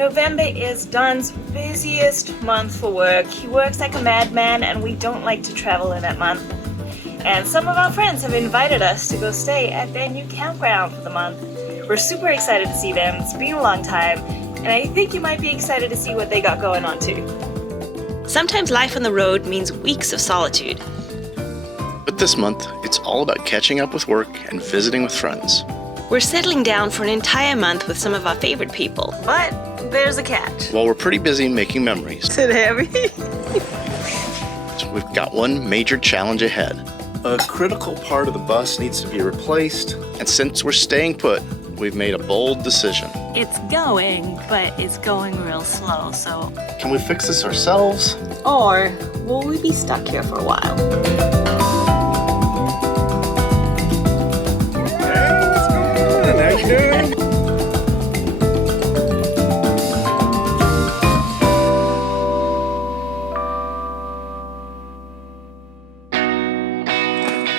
November is Don's busiest month for work. He works like a madman and we don't like to travel in that month. And some of our friends have invited us to go stay at their new campground for the month. We're super excited to see them. It's been a long time, and I think you might be excited to see what they got going on too. Sometimes life on the road means weeks of solitude. But this month, it's all about catching up with work and visiting with friends. We're settling down for an entire month with some of our favorite people, but there's a catch. While we're pretty busy making memories. Is it heavy? So we've got one major challenge ahead. A critical part of the bus needs to be replaced. And since we're staying put, we've made a bold decision. It's going, but it's going real slow, so... Can we fix this ourselves? Or will we be stuck here for a while? Hey, what's going on? How you doing?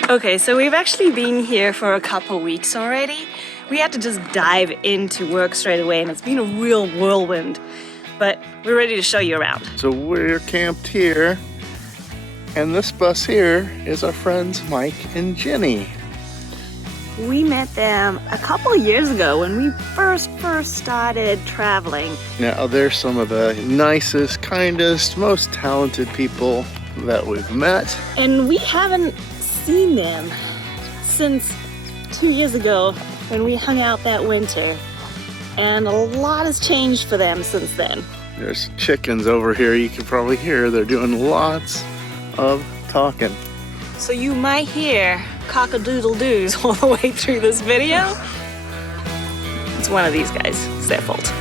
Okay, so we've actually been here for a couple weeks already. We had to just dive into work straight away, and it's been a real whirlwind. But we're ready to show you around. So we're camped here, and this bus here is our friends Mike and Jenny. We met them a couple of years ago when we first started traveling. Now they're some of the nicest, kindest, most talented people that we've met. And we haven't seen them since 2 years ago when we hung out that winter, and a lot has changed for them since then. There's chickens over here, you can probably hear they're doing lots of talking. So you might hear cock-a-doodle-doos all the way through this video. It's one of these guys, it's their fault.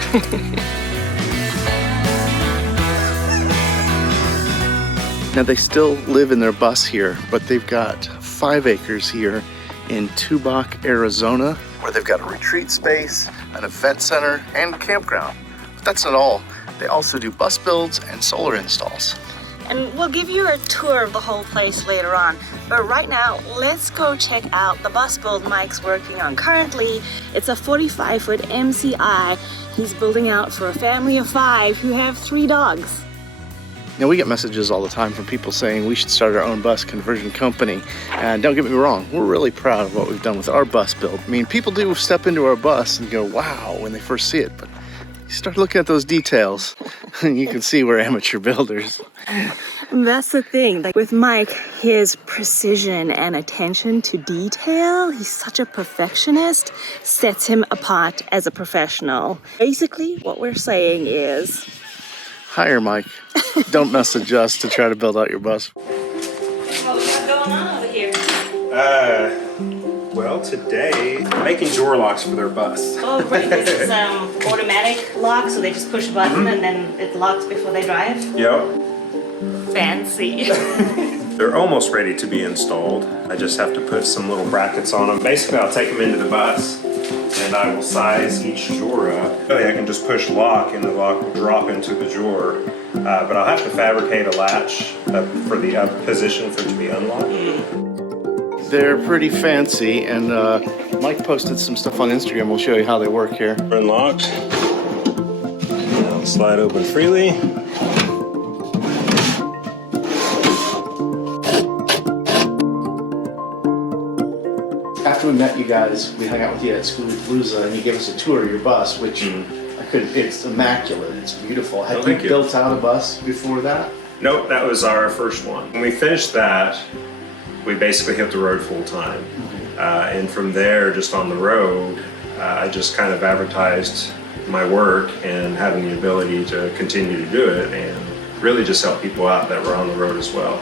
Now they still live in their bus here, but they've got 5 acres here in Tubac, Arizona, where they've got a retreat space, an event center, and a campground. But that's not all. They also do bus builds and solar installs. And we'll give you a tour of the whole place later on. But right now, let's go check out the bus build Mike's working on currently. It's a 45-foot MCI he's building out for a family of 5 who have 3 dogs. Now we get messages all the time from people saying we should start our own bus conversion company. And don't get me wrong, we're really proud of what we've done with our bus build. I mean, people do step into our bus and go, wow, when they first see it. But you start looking at those details and you can see we're amateur builders. And that's the thing, like with Mike, his precision and attention to detail, he's such a perfectionist, sets him apart as a professional. Basically, what we're saying is, hire Mike. Don't message us to try to build out your bus. what we got going on over here? Well, today, making drawer locks for their bus. Oh, right, this is automatic lock, so they just push a button and then it locks before they drive? Yep. Fancy. They're almost ready to be installed. I just have to put some little brackets on them. Basically, I'll take them into the bus and I will size each drawer up. Really, I can just push lock and the lock will drop into the drawer. But I'll have to fabricate a latch for the position for it to be unlocked. They're pretty fancy, and Mike posted some stuff on Instagram. We'll show you how they work here. Unlocked. Now slide open freely. After we met you guys, we hung out with you at Schoolapalooza, and you gave us a tour of your bus, which it's immaculate. It's beautiful. Had you built out a bus before that? Nope, that was our first one. When we finished that, we basically hit the road full time. And from there, just on the road, I just kind of advertised my work and having the ability to continue to do it and really just help people out that were on the road as well.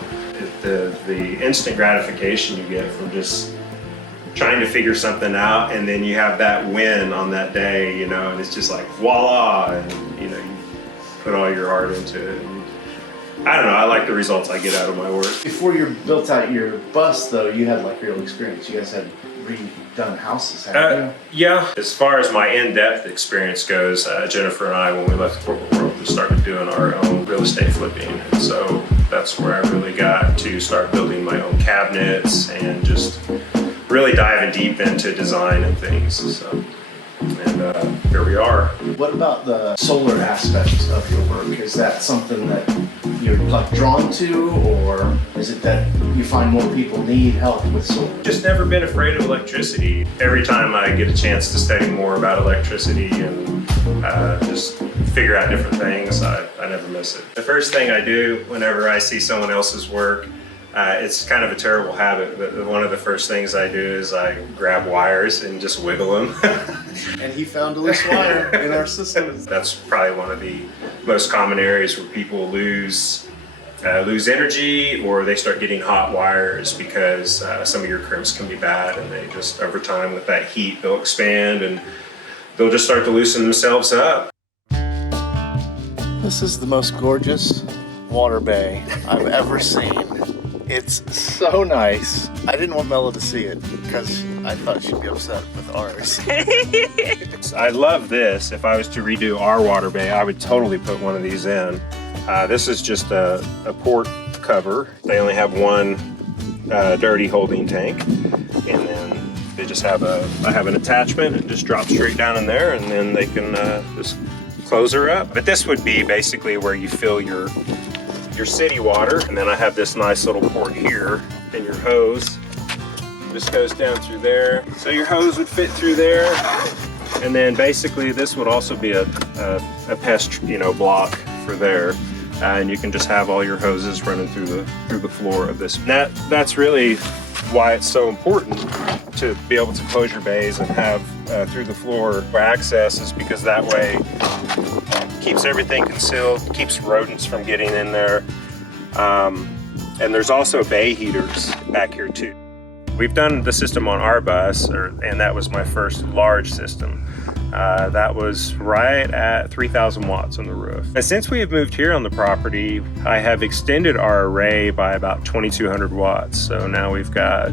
The instant gratification you get from just trying to figure something out, and then you have that win on that day, you know, and it's just like voila, and you know, you put all your heart into it. And I don't know, I like the results I get out of my work. Before you built out your bus, though, you had like real experience. You guys had redone houses, haven't you? Yeah. As far as my in-depth experience goes, Jennifer and I, when we left corporate world, we started doing our own real estate flipping, and so that's where I really got to start building my own cabinets and just really diving deep into design and things. So, and and here we are. What about the solar aspect of your work? Is that something that you're like drawn to, or is it that you find more people need help with solar? Just never been afraid of electricity. Every time I get a chance to study more about electricity and just figure out different things, I never miss it. The first thing I do whenever I see someone else's work, it's kind of a terrible habit, but one of the first things I do is I grab wires and just wiggle them. And he found a loose wire in our system. That's probably one of the most common areas where people lose energy, or they start getting hot wires because some of your crimps can be bad, and they just, over time with that heat, they'll expand and they'll just start to loosen themselves up. This is the most gorgeous water bay I've ever seen. It's so nice. I didn't want Mela to see it because I thought she'd be upset with ours. I love this. If I was to redo our water bay, I would totally put one of these in. This is just a port cover. They only have one dirty holding tank, and then they just have I have an attachment. It just drops straight down in there, and then they can just close her up. But this would be basically where you fill your city water, and then I have this nice little port here, and your hose just goes down through there. So your hose would fit through there, and then basically this would also be a pest block for there, and you can just have all your hoses running through the floor of this. And that's really why it's so important to be able to close your bays and have through the floor access, is because that way keeps everything concealed, keeps rodents from getting in there. And there's also bay heaters back here too. We've done the system on our bus, and that was my first large system. That was right at 3,000 watts on the roof. And since we have moved here on the property, I have extended our array by about 2,200 watts. So now we've got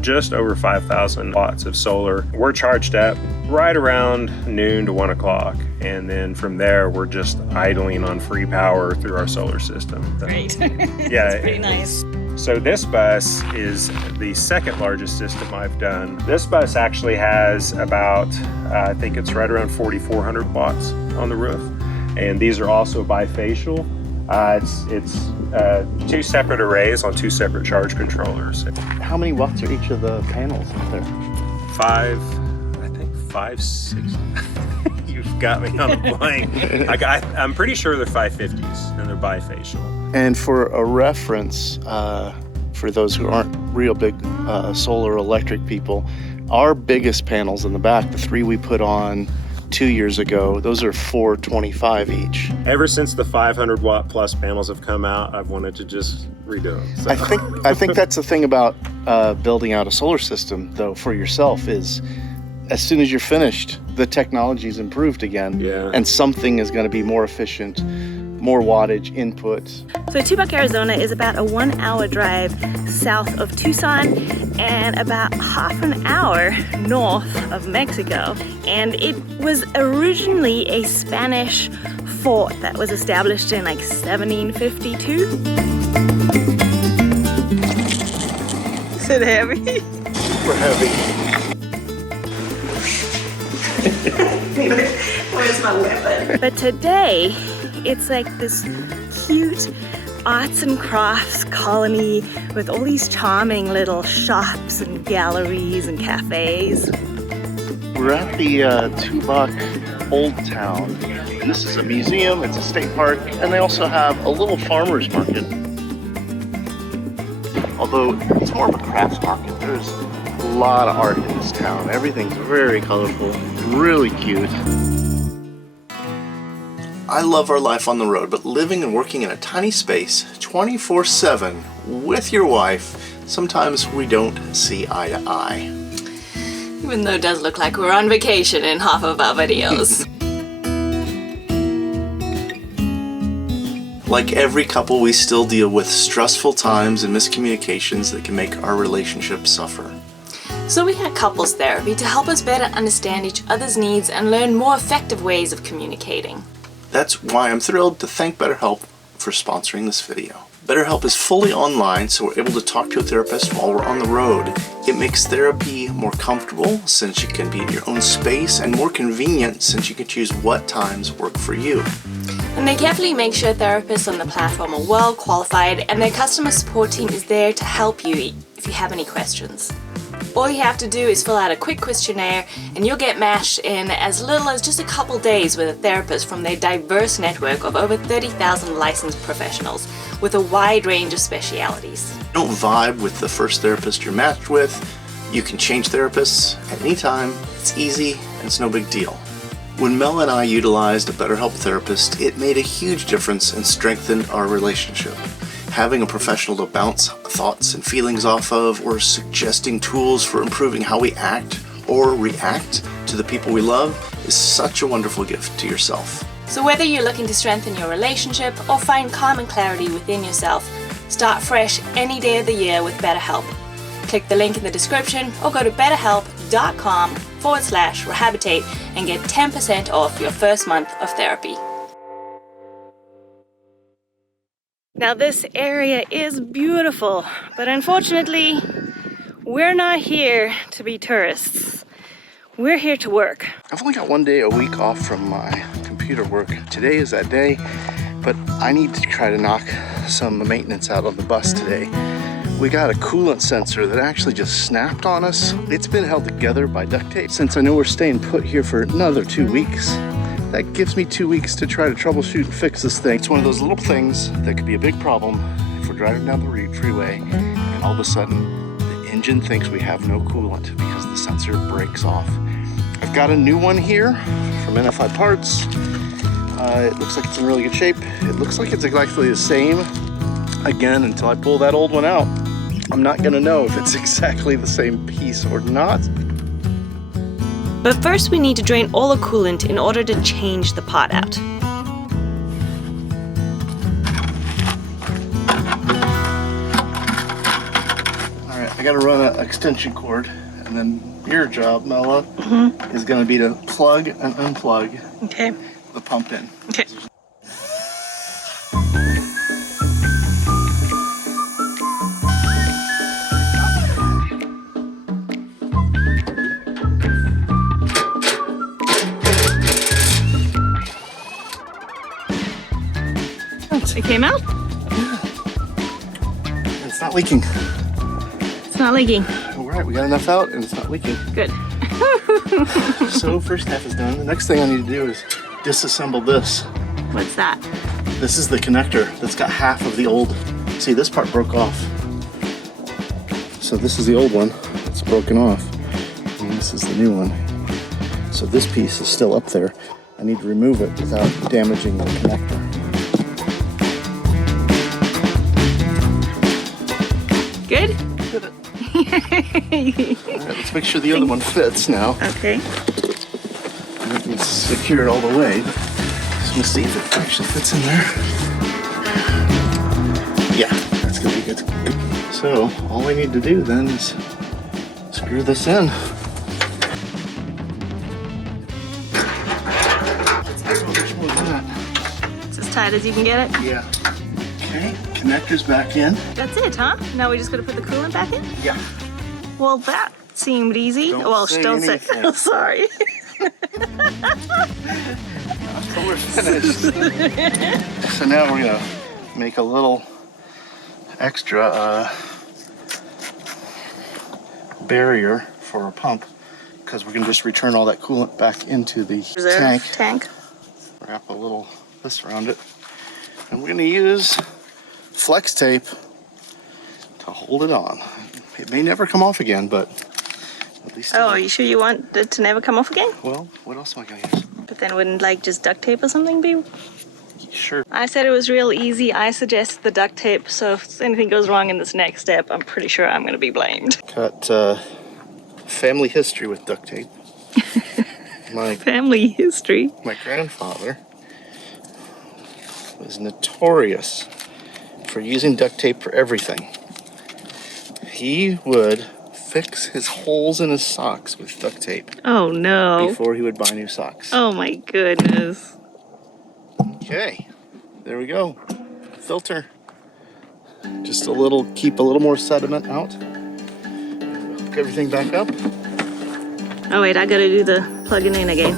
just over 5,000 watts of solar. We're charged up right around noon to 1 o'clock. And then from there, we're just idling on free power through our solar system. Great. Yeah, That's pretty nice. So this bus is the second largest system I've done. This bus actually has about, I think it's right around 4,400 watts on the roof. And these are also bifacial. It's two separate arrays on two separate charge controllers. How many watts are each of the panels up there? 5, 6. You've got me on the blank. I'm pretty sure they're 550s, and they're bifacial. And for a reference, for those who aren't real big solar electric people, our biggest panels in the back, the 3 we put on 2 years ago, those are 425 each. Ever since the 500 watt plus panels have come out, I've wanted to just redo them. So. I think that's the thing about building out a solar system, though, for yourself, is as soon as you're finished, the technology's improved again, yeah. And something is going to be more efficient, more wattage input. So Tubac, Arizona is about a 1 hour drive south of Tucson and about half an hour north of Mexico. And it was originally a Spanish fort that was established in like 1752. Is it heavy? Super heavy. Where's my weapon? But today, it's like this cute arts and crafts colony with all these charming little shops and galleries and cafes. We're at the Tubac Old Town, and this is a museum, it's a state park, and they also have a little farmer's market. Although it's more of a crafts market. There's a lot of art in this town. Everything's very colorful, really cute. I love our life on the road, but living and working in a tiny space 24/7 with your wife, sometimes we don't see eye to eye. Even though it does look like we're on vacation in half of our videos. Like every couple, we still deal with stressful times and miscommunications that can make our relationship suffer. So we had couples therapy to help us better understand each other's needs and learn more effective ways of communicating. That's why I'm thrilled to thank BetterHelp for sponsoring this video. BetterHelp is fully online, so we're able to talk to a therapist while we're on the road. It makes therapy more comfortable since you can be in your own space, and more convenient since you can choose what times work for you. And they carefully make sure therapists on the platform are well qualified, and their customer support team is there to help you if you have any questions. All you have to do is fill out a quick questionnaire and you'll get matched in as little as just a couple days with a therapist from their diverse network of over 30,000 licensed professionals with a wide range of specialities. Don't vibe with the first therapist you're matched with. You can change therapists at any time. It's easy and it's no big deal. When Mel and I utilized a BetterHelp therapist, it made a huge difference and strengthened our relationship. Having a professional to bounce thoughts and feelings off of, or suggesting tools for improving how we act or react to the people we love, is such a wonderful gift to yourself. So whether you're looking to strengthen your relationship or find calm and clarity within yourself, start fresh any day of the year with BetterHelp. Click the link in the description or go to betterhelp.com/Rehabitate and get 10% off your first month of therapy. Now this area is beautiful, but unfortunately, we're not here to be tourists. We're here to work. I've only got one day a week off from my computer work. Today is that day, but I need to try to knock some maintenance out on the bus today. We got a coolant sensor that actually just snapped on us. It's been held together by duct tape. Since I know we're staying put here for another 2 weeks, that gives me 2 weeks to try to troubleshoot and fix this thing. It's one of those little things that could be a big problem if we're driving down the freeway and all of a sudden the engine thinks we have no coolant because the sensor breaks off. I've got a new one here from NFI Parts. It looks like it's in really good shape. It looks like it's exactly the same. Again, until I pull that old one out, I'm not gonna know if it's exactly the same piece or not. But first we need to drain all the coolant in order to change the pot out. Alright, I gotta run an extension cord, and then your job, Mella, is gonna be to plug and unplug the pump in. Okay. It came out? It's not leaking. It's not leaking. Alright, we got enough out and it's not leaking. Good. So first half is done. The next thing I need to do is disassemble this. What's that? This is the connector that's got half of the old. See, this part broke off. So this is the old one that's broken off. And this is the new one. So this piece is still up there. I need to remove it without damaging the connector. Good? Did it. Alright, let's make sure the other one fits now. Okay. It's secured all the way. Just gonna see if it actually fits in there. Yeah, that's gonna be good. So all we need to do then is screw this in. That's much more than that. It's as tight as you can get it? Yeah. Okay, connector's back in. That's it, huh? Now we just gotta put the coolant back in? Yeah. Well, that seemed easy. Don't say anything. Sorry. So we're finished. So now we're gonna make a little extra barrier for our pump because we're gonna just return all that coolant back into the tank. Wrap a little this around it, and we're gonna use flex tape to hold it on. It may never come off again, but at least. Oh, are you sure you want it to never come off again? Well, what else am I gonna use? But then wouldn't like just duct tape or something be? Sure. I said it was real easy. I suggested the duct tape, so if anything goes wrong in this next step, I'm pretty sure I'm gonna be blamed. Got family history with duct tape. My Family history. My grandfather was notorious for using duct tape for everything. He would fix his holes in his socks with duct tape Oh no. before he would buy new socks. Oh my goodness. Okay, there we go. Filter. Just a little, keep a little more sediment out. Hook everything back up. Oh wait, I gotta do the plugging in again.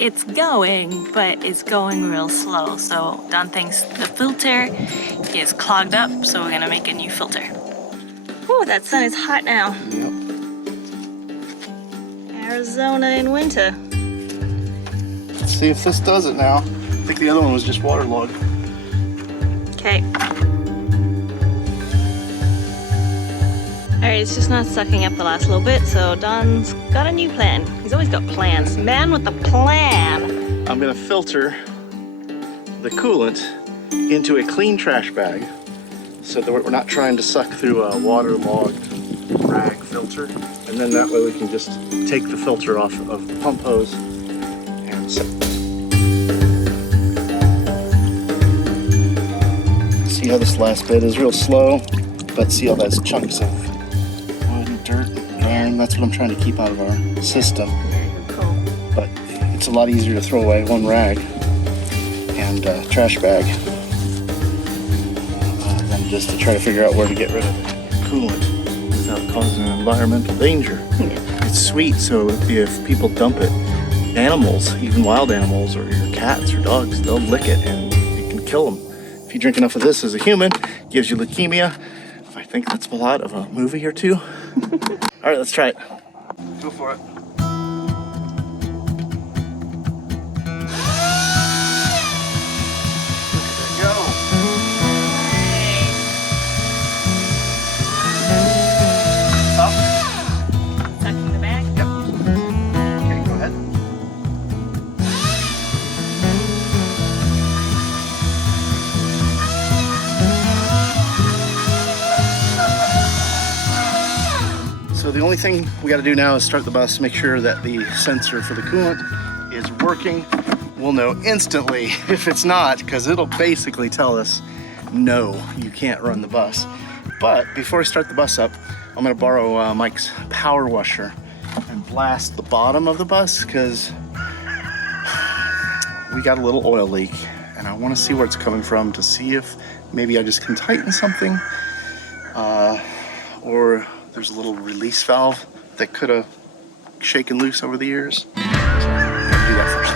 It's going, but it's going real slow. So Don thinks the filter is clogged up, so we're gonna make a new filter. Oh, that sun is hot now. Yep. Arizona in winter. Let's see if this does it now. I think the other one was just waterlogged. Okay. Alright, it's just not sucking up the last little bit, so Don's got a new plan. He's always got plans. Man with a plan! I'm gonna filter the coolant into a clean trash bag so that we're not trying to suck through a waterlogged rag filter. And then that way we can just take the filter off of the pump hose and set. See how this last bit is real slow, but see all those chunks of wood and dirt and iron. That's what I'm trying to keep out of our system. Cool. But it's a lot easier to throw away one rag and trash bag than just to try to figure out where to get rid of the coolant without causing an environmental danger. It's sweet, so if people dump it, animals, even wild animals or your cats or dogs, they'll lick it and it can kill them. If you drink enough of this as a human, it gives you leukemia. I think that's a plot of a movie or two. All right, let's try it. Go for it. Sucking the bag? Yep. Okay, go ahead. So the only thing we got to do now is start the bus, make sure that the sensor for the coolant is working. We'll know instantly if it's not, because it'll basically tell us, no, you can't run the bus. But before I start the bus up, I'm gonna borrow Mike's power washer and blast the bottom of the bus, because we got a little oil leak and I want to see where it's coming from to see if maybe I just can tighten something or there's a little release valve that could have shaken loose over the years. So I'm gonna do that first.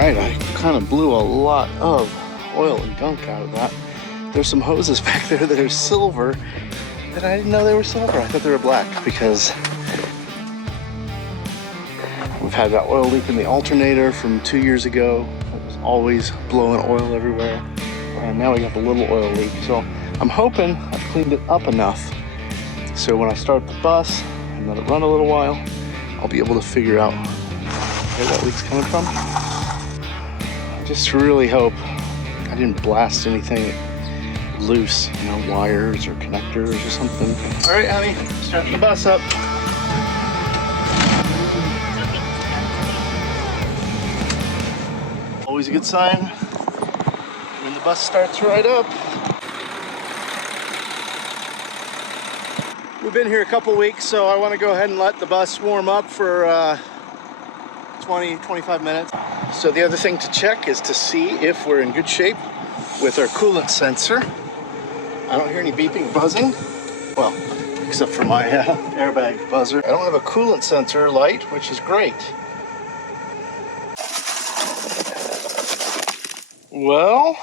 I kind of blew a lot of oil and gunk out of that. There's some hoses back there that are silver that I didn't know they were silver. I thought they were black because we've had that oil leak in the alternator from 2 years ago. It was always blowing oil everywhere. And now we got the little oil leak. So I'm hoping I've cleaned it up enough so when I start the bus and let it run a little while, I'll be able to figure out where that leak's coming from. Just really hope I didn't blast anything loose, you know, wires or connectors or something. All right, honey, start the bus up. Always a good sign when the bus starts right up. We've been here a couple weeks, so I want to go ahead and let the bus warm up for 20-25 minutes. So the other thing to check is to see if we're in good shape with our coolant sensor. I don't hear any beeping, buzzing. Well, except for my airbag buzzer. I don't have a coolant sensor light, which is great. Well,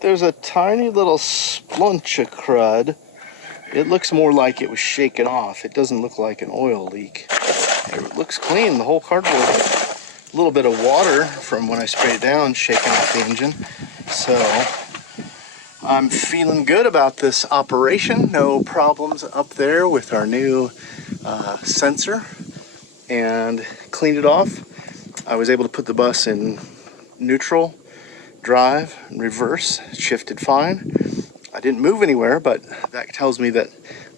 there's a tiny little splunch of crud. It looks more like it was shaken off. It doesn't look like an oil leak. It looks clean, the whole cardboard. A little bit of water from when I sprayed it down shaking off the engine. So I'm feeling good about this operation. No problems up there with our new sensor. and cleaned it off. I was able to put the bus in neutral, drive, and reverse. It shifted fine. I didn't move anywhere, but that tells me that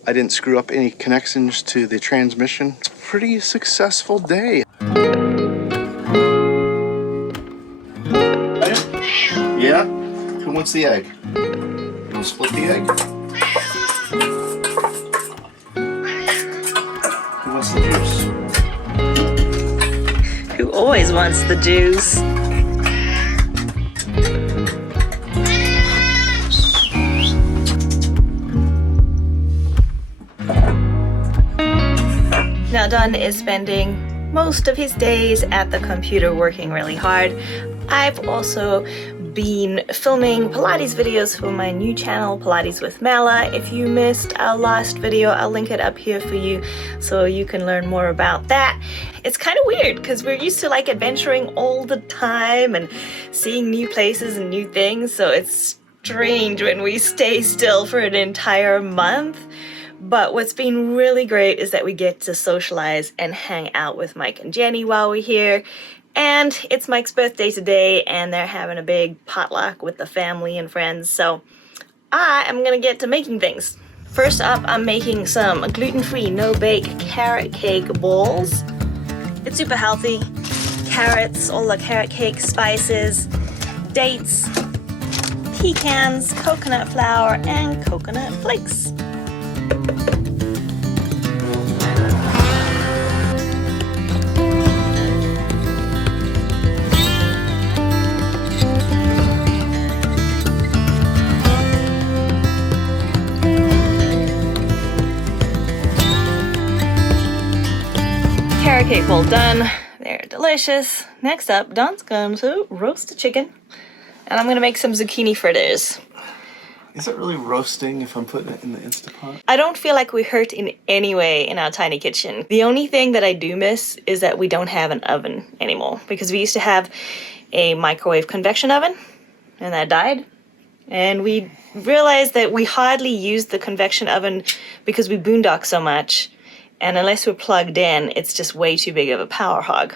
I didn't screw up any connections to the transmission. It's a pretty successful day. Yeah? Who wants the egg? You want to split the egg? Who wants the juice? Who always wants the juice? Now Don is spending most of his days at the computer working really hard. I've also been filming Pilates videos for my new channel, Pilates with Mala. If you missed our last video, I'll link it up here for you so you can learn more about that. It's kind of weird because we're used to like adventuring all the time and seeing new places and new things, so it's strange when we stay still for an entire month. But what's been really great is that we get to socialize and hang out with Mike and Jenny while we're here. And it's Mike's birthday today, and they're having a big potluck with the family and friends, so I am gonna get to making things. First up, I'm making some gluten-free, no-bake carrot cake balls. It's super healthy. Carrots, all the carrot cake spices, dates, pecans, coconut flour, and coconut flakes. Carrot cake bowl done. They're delicious. Next up, Don's going to roast a chicken, and I'm gonna make some zucchini fritters. Is it really roasting if I'm putting it in the Instapot? I don't feel like we hurt in any way in our tiny kitchen. The only thing that I do miss is that we don't have an oven anymore, because we used to have a microwave convection oven, and that died. And we realized that we hardly used the convection oven because we boondock so much. And unless we're plugged in, it's just way too big of a power hog.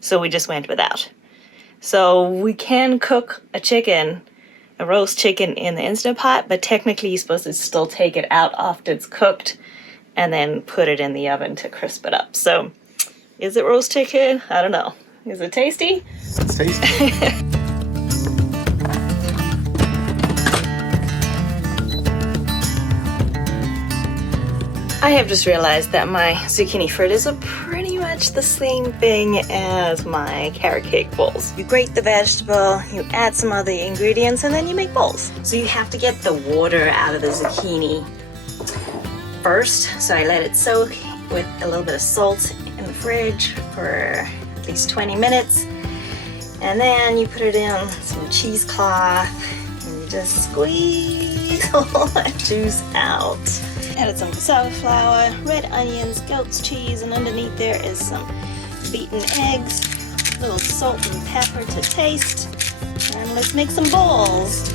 So we just went without. So we can cook a chicken, a roast chicken in the Instant Pot, but technically you're supposed to still take it out after it's cooked and then put it in the oven to crisp it up. So is it roast chicken? I don't know. Is it tasty? It's tasty. I have just realized that my zucchini fritters are pretty much the same thing as my carrot cake bowls. You grate the vegetable, you add some other ingredients, and then you make bowls. So you have to get the water out of the zucchini first. So I let it soak with a little bit of salt in the fridge for at least 20 minutes. And then you put it in some cheesecloth and you just squeeze all that juice out. Added some cassava flour, red onions, goat's cheese, and underneath there is some beaten eggs, a little salt and pepper to taste, and let's make some balls.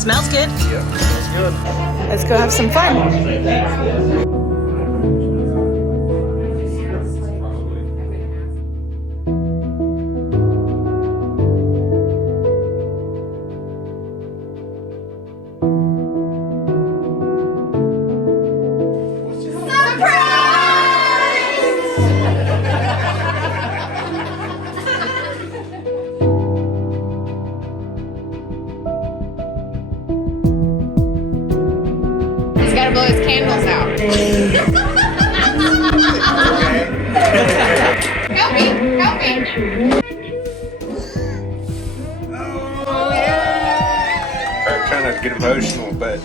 Smells good. Yeah, smells good. Let's go have some fun. Gotta blow his candles out. Help me! Help me! I'm trying not to get emotional, but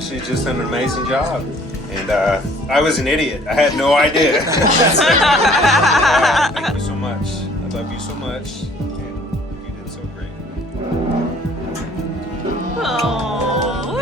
she's just done an amazing job. And I was an idiot. I had no idea. Thank you so much. I love you so much. And you did so great. Oh,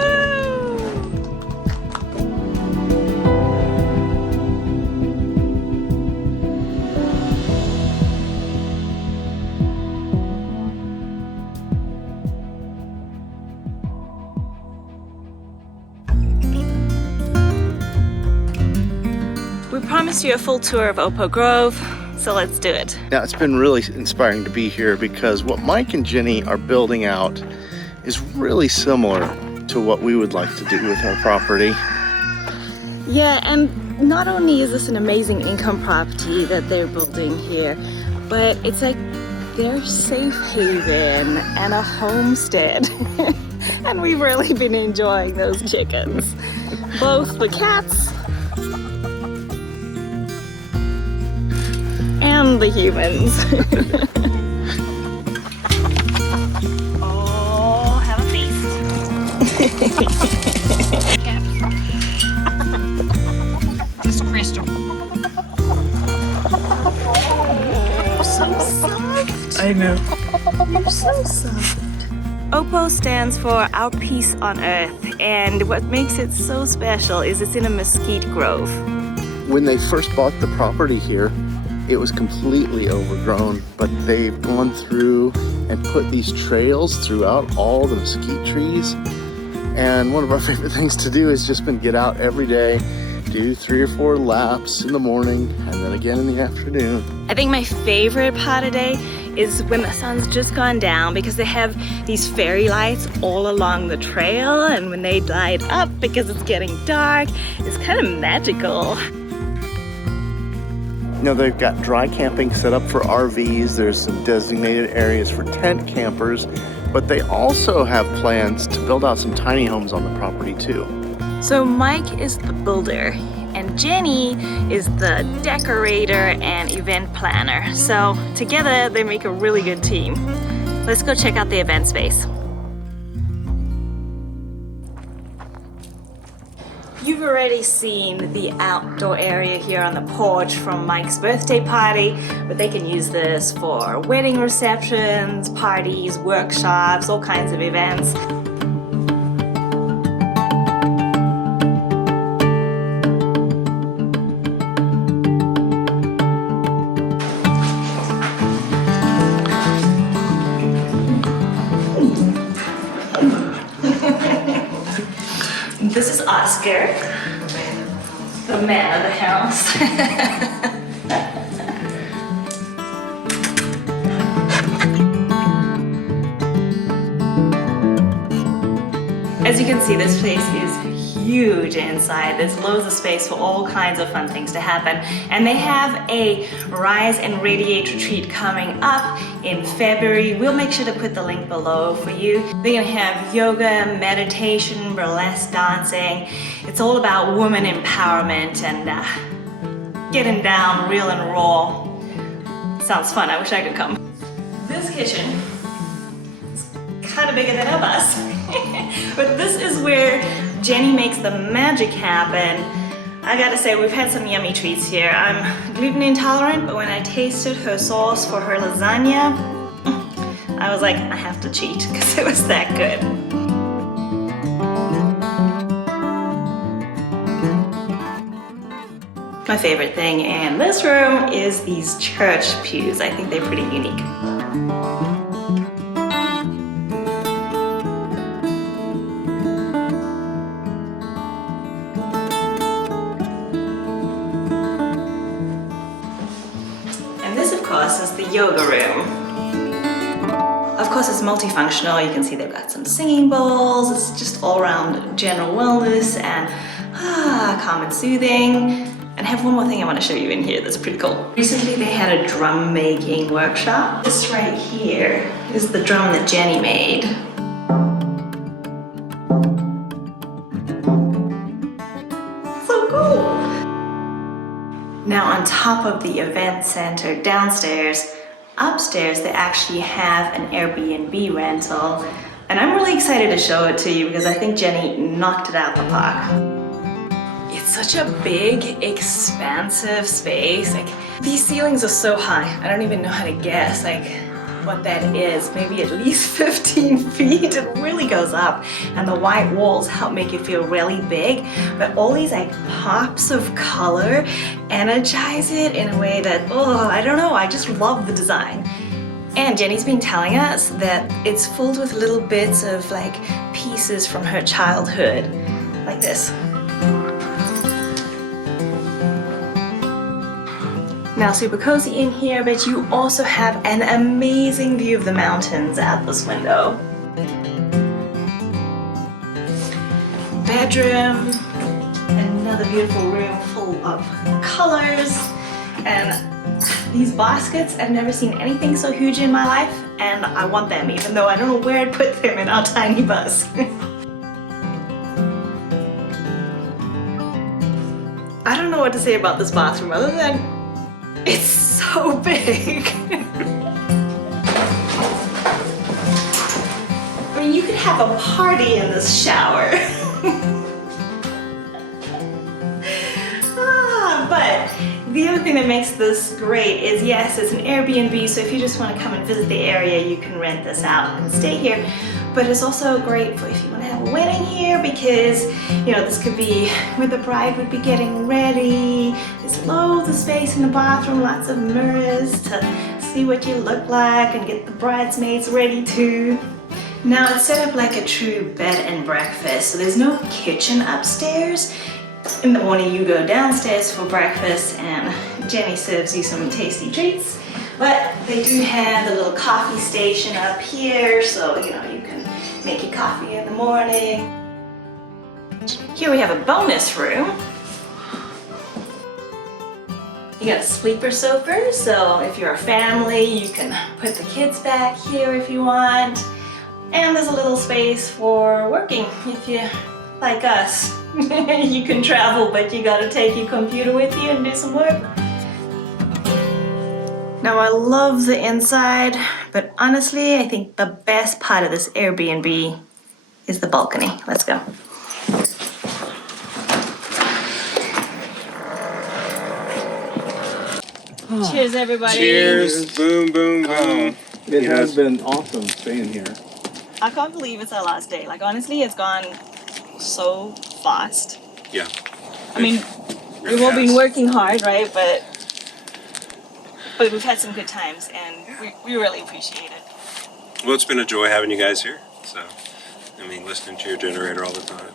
promised you a full tour of Oppo Grove, so let's do it. Now, it's been really inspiring to be here because what Mike and Jenny are building out is really similar to what we would like to do with our property. Yeah, and not only is this an amazing income property that they're building here, but it's like their safe haven and a homestead. And we've really been enjoying those chickens. Both the cats and the humans. Oh, have a feast. This crystal. So soft. I know. You're so soft. Oppo stands for Our Peace on Earth, and what makes it so special is it's in a mesquite grove. When they first bought the property here, it was completely overgrown, but they've gone through and put these trails throughout all the mesquite trees. And one of our favorite things to do has just been get out every day, do 3 or 4 laps in the morning and then again in the afternoon. I think my favorite part of the day is when the sun's just gone down, because they have these fairy lights all along the trail, and when they light up because it's getting dark, it's kind of magical. You know, they've got dry camping set up for RVs. There's some designated areas for tent campers, but they also have plans to build out some tiny homes on the property too. So Mike is the builder, and Jenny is the decorator and event planner. So together they make a really good team. Let's go check out the event space. You've already seen the outdoor area here on the porch from Mike's birthday party, but they can use this for wedding receptions, parties, workshops, all kinds of events. This is Oscar, the man of the house. As you can see, this place is huge inside. There's loads of space for all kinds of fun things to happen. And they have a Rise and Radiate retreat coming up in February. We'll make sure to put the link below for you. They're gonna have yoga, meditation, burlesque dancing. It's all about woman empowerment and getting down real and raw. Sounds fun, I wish I could come. This kitchen is kind of bigger than our bus. But this is where Jenny makes the magic happen. I gotta say, we've had some yummy treats here. I'm gluten intolerant, but when I tasted her sauce for her lasagna, I was like, I have to cheat because it was that good. My favorite thing in this room is these church pews. I think they're pretty unique. This is the yoga room. Of course, it's multifunctional. You can see they've got some singing bowls. It's just all around general wellness and calm and soothing. And I have one more thing I want to show you in here that's pretty cool. Recently, they had a drum making workshop. This right here is the drum that Jenny made. So cool. Now, on top of the event center downstairs, upstairs they actually have an Airbnb rental. And I'm really excited to show it to you because I think Jenny knocked it out the park. It's such a big, expansive space. Like, these ceilings are so high, I don't even know how to guess what that is. Maybe at least 15 feet. It really goes up. And the white walls help make it feel really big. But all these pops of color energize it in a way that, I don't know, I just love the design. And Jenny's been telling us that it's filled with little bits of pieces from her childhood, like this. Now super cozy in here, but you also have an amazing view of the mountains out this window. Bedroom, another beautiful room full of colors, and these baskets, I've never seen anything so huge in my life, and I want them even though I don't know where I'd put them in our tiny bus. I don't know what to say about this bathroom other than it's so big. I mean, you could have a party in this shower. But the other thing that makes this great is, yes, it's an Airbnb, so if you just want to come and visit the area, you can rent this out and stay here. But it's also great for if you want to have a wedding here, because, you know, this could be where the bride would be getting ready. There's loads of space in the bathroom, lots of mirrors to see what you look like and get the bridesmaids ready too. Now it's set up like a true bed and breakfast, so there's no kitchen upstairs. In the morning you go downstairs for breakfast and Jenny serves you some tasty treats. But they do have the little coffee station up here, so you know you can make your coffee in the morning. Here we have a bonus room. You got a sleeper sofa, so if you're a family, you can put the kids back here if you want. And there's a little space for working if you like us. You can travel, but you gotta take your computer with you and do some work. Now I love the inside, but honestly, I think the best part of this Airbnb is the balcony. Let's go. Cheers, everybody. Cheers. Boom, boom, boom. It has been awesome staying here. I can't believe it's our last day. Like, honestly, it's gone so fast. Yeah. I mean, we've all been working hard, right? But we've had some good times, and we really appreciate it. Well, it's been a joy having you guys here. So, I mean, listening to your generator all the time.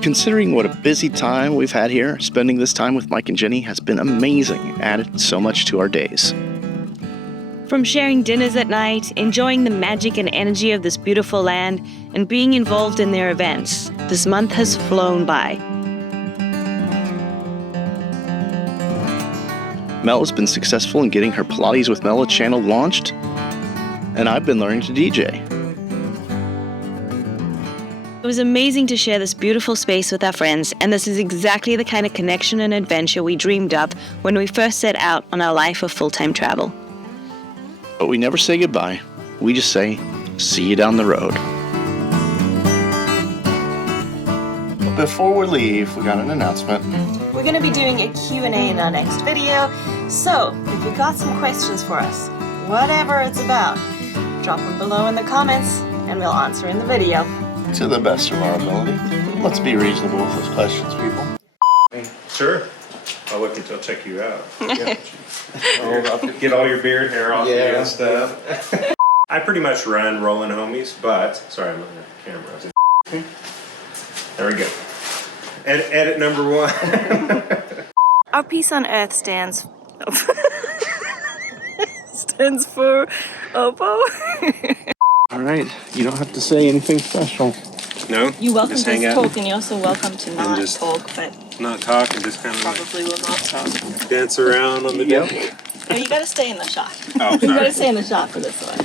Considering what a busy time we've had here, spending this time with Mike and Jenny has been amazing, added so much to our days. From sharing dinners at night, enjoying the magic and energy of this beautiful land, and being involved in their events, this month has flown by. Mel has been successful in getting her Pilates with Mela channel launched, and I've been learning to DJ. It was amazing to share this beautiful space with our friends, and this is exactly the kind of connection and adventure we dreamed up when we first set out on our life of full-time travel. But we never say goodbye. We just say, see you down the road. Before we leave, we got an announcement. We're going to be doing a Q&A in our next video, so if you got some questions for us, whatever it's about, drop them below in the comments and we'll answer in the video. To the best of our ability. Let's be reasonable with those questions, people. Sure. I'll check you out. Get all your beard hair off you and stuff. I pretty much run Rolling Homies, but sorry, I'm looking at the camera. There we go. Edit number 1. Our peace on earth stands for Oppo. All right, you don't have to say anything special. No? You're welcome Just to hang out. talk, and you're also welcome to not just- talk, but Not talk and just kind of probably will not talk. dance around on the deck. No, you gotta stay in the shot. Oh, You sorry. gotta stay in the shot for this one.